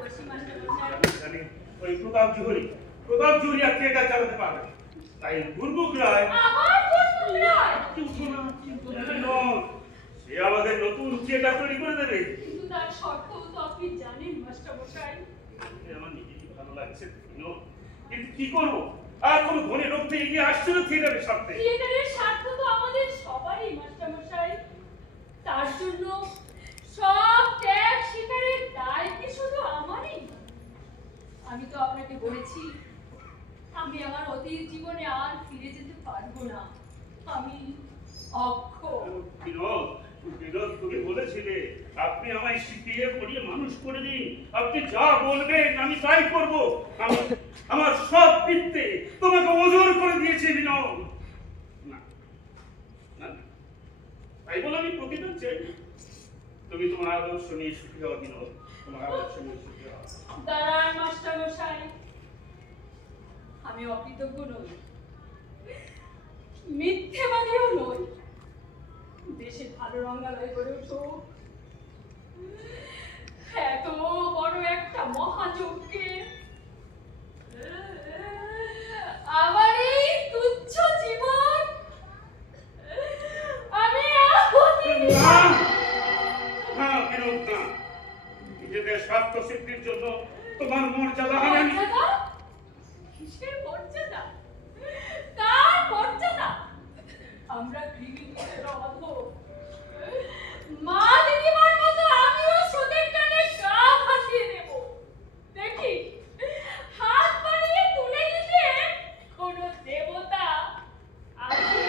ভালোবাসি মাস্টারমশাই। আমি জানি ওই প্রতাপ জুহরি আর থিয়েটার চালাতে পারবে না। তাই গুরমুখ রায় আমার গুরমুখ রায় সে আমাদের নতুন থিয়েটার তৈরি করে দেবে। কিন্তু তার শর্তও তো আপনি জানেন মাস্টারমশাই। আমার নিজেকে ভালো লাগছে কিন্তু কি করবো, আর কোন ধনী লোক থেকে এগিয়ে আসছে না থিয়েটারের স্বার্থে। থিয়েটারের স্বার্থ তো আমাদের সবারই মাস্টারমশাই। তার জন্য সব ত্যাগ স্বীকারের দায় কি শুধু আমারই? আমি তো আপনাকে বলেছি আমি আমার অতীত জীবনে আর ফিরে যেতে পারবো না। আমি অক্ষম। বিনোদ, তুমি বলেছিলে আপনি আমায় শিখিয়ে পড়িয়ে মানুষ করে দিন, আপনি যা বলবেন আমি তাই করব। আমি আমার সব বৃত্তে তোমাকে ওজোর করে দিয়েছি বিনোদ। না না না, তাই বলে আমি প্রতিদান চাই না। তুমি তোমার আদর্শ নিয়ে সুখী হও বিনোদ, তোমার আদর্শ নিয়ে সুখী হও। দাঁড়ান মাস্টারমশাই, আমি অকৃতজ্ঞ নই, মিথ্যেবাদীও নই। দেশে ভালো রঙ্গালয় গড়ে উঠুক, এত বড় একটা মহাযজ্ঞে আমার এই তুচ্ছ জীবন আমি আহুতি না না বিনোদ, না, নিজেদের স্বার্থ সিদ্ধির জন্য তোমার মর্যাদা হারানি। মর্যাদা? কিসের মর্যাদা? কার মর্যাদা? আমরা গৃহিণীদের অধম। মা দিদিমার মতো আমিও সুদের টানে গা ভাসিয়ে দেব। দেখি হাত বাড়িয়ে তুলে দিতে কোন দেবতা আসে।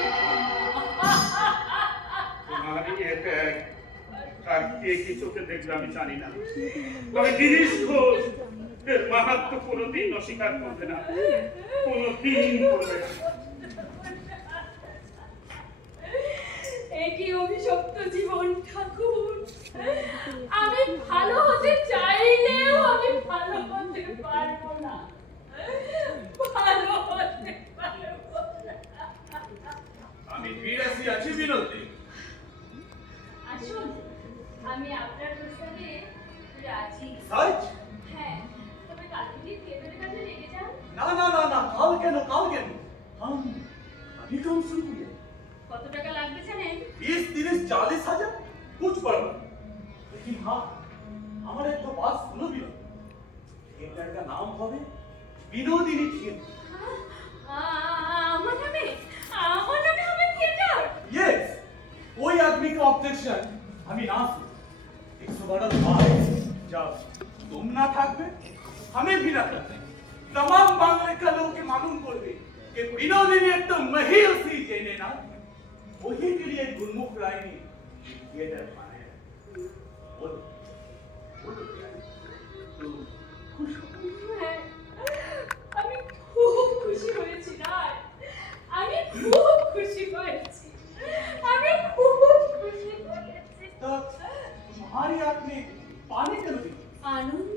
তোমারই এতে আর কে কি চোখে দেখবে আমি জানি না, তবে গিরিশ ঘোষ এর মাহাত্ম্য কোনোদিন অস্বীকার করবে না, কোনোদিন করবে না। একই অভিশপ্ত জীবন ঠাকুর, আমি ভালো হতে চাইলেও আমি ভালো হতে পারবো না, ভালো হতে পারবো না। আমি বিরাসি আছি বিনোদে। আসুন, আমি আপনার প্রস্তাবে রাজি। সাজ? হ্যাঁ, তবে কালকে কি থিয়েটারের কাজে লেগে যান? না না না না, কাল কেন? अभी काम शुरू किया। কত টাকা লাগবে জানেন? 20, 30, 40 हजार कुछ पड़ना। लेकिन हाँ, हमारे एक तो बात सुनो विनोद, थिएटर का नाम होवे विनोदिनी थिएटर। আমার নামে হবে থিয়েটার? यस, कोई आदमी का ऑब्जेक्शन हमें ना सुन। 112 भाई, जब तुम ना থাকবে हमें भी ना करते। तमाम बांग्ला के लोग के मालूम করবে कि विनोदिनी एकदम महिल सी जेने ना वही के लिए गुरमुख राय ने थिएटर बनाया। बोलो बोलो तो खुश हो? হ্যাঁ, আমি খুব খুশি হয়েছি রায়, আমি খুব খুশি হয়েছি, আমি খুব খুশি হয়েছি। तो तुम्हारी आंख में पानी चल गई। আনন্দ